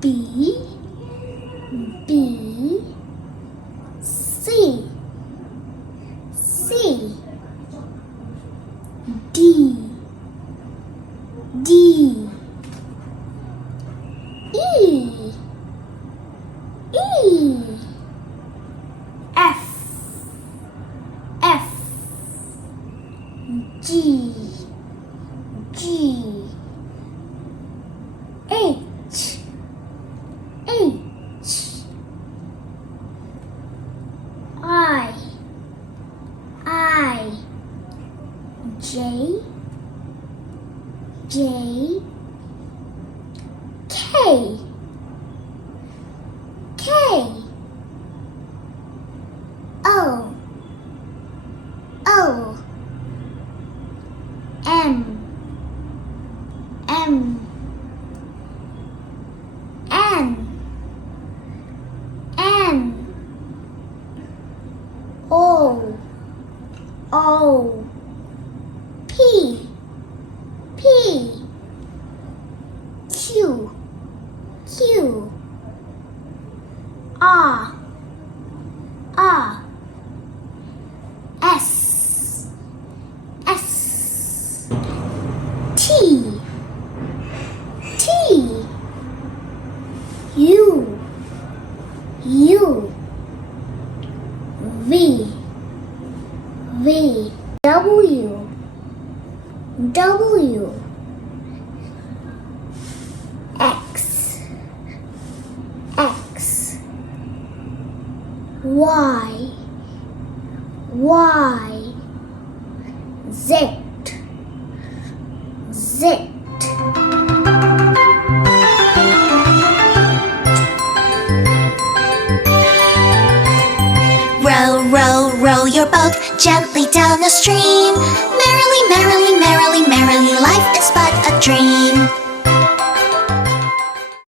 B, B, C, C, D, D, E, E, F, F, G, G, H, H, I, J, J, K, K, O, O, M, M, N, N, O, O, P, P, Q, Q, R, R, S, S, T, T, U, U, V, V, W, W, X, X, Y, Y, Z, Z. Row, row, row your boat gently down the stream. Merrily, merrily.